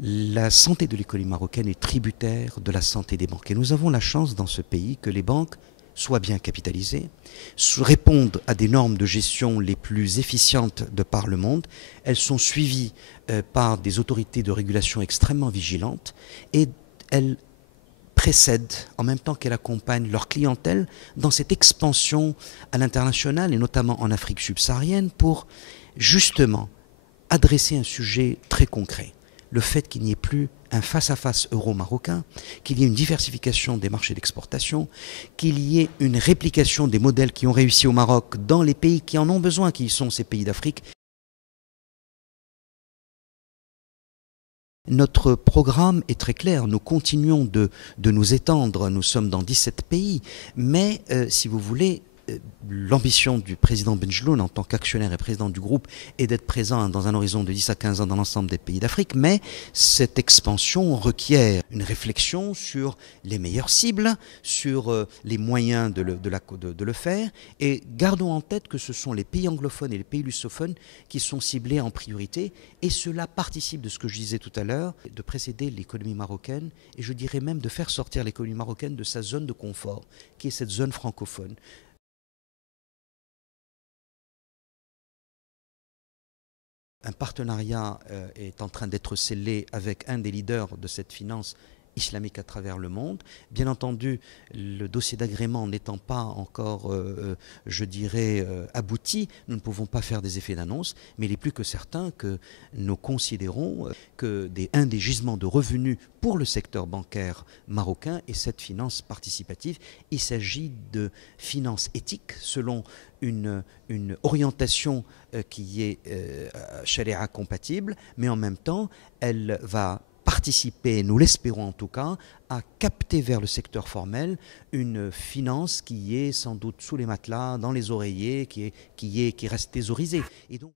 La santé de l'économie marocaine est tributaire de la santé des banques. Et nous avons la chance dans ce pays que les banques soient bien capitalisées, répondent à des normes de gestion les plus efficientes de par le monde. Elles sont suivies par des autorités de régulation extrêmement vigilantes et elles précèdent en même temps qu'elles accompagnent leur clientèle dans cette expansion à l'international et notamment en Afrique subsaharienne pour justement adresser un sujet très concret. Le fait qu'il n'y ait plus un face-à-face euro-marocain, qu'il y ait une diversification des marchés d'exportation, qu'il y ait une réplication des modèles qui ont réussi au Maroc dans les pays qui en ont besoin, qui sont ces pays d'Afrique. Notre programme est très clair, nous continuons de nous étendre, nous sommes dans 17 pays, mais si vous voulez, l'ambition du président Benjeloun en tant qu'actionnaire et président du groupe est d'être présent dans un horizon de 10 à 15 ans dans l'ensemble des pays d'Afrique, mais cette expansion requiert une réflexion sur les meilleures cibles, sur les moyens de le faire, et gardons en tête que ce sont les pays anglophones et les pays lusophones qui sont ciblés en priorité, et cela participe de ce que je disais tout à l'heure, de précéder l'économie marocaine, et je dirais même de faire sortir l'économie marocaine de sa zone de confort, qui est cette zone francophone. Un partenariat est en train d'être scellé avec un des leaders de cette finance islamique à travers le monde. Bien entendu, le dossier d'agrément n'étant pas encore, je dirais, abouti, nous ne pouvons pas faire des effets d'annonce, mais il est plus que certain que nous considérons que un des gisements de revenus pour le secteur bancaire marocain est cette finance participative. Il s'agit de finance éthique selon une orientation qui est charia compatible, mais en même temps, elle va participer, nous l'espérons en tout cas, à capter vers le secteur formel une finance qui est sans doute sous les matelas, dans les oreillers, qui reste thésaurisée. Et donc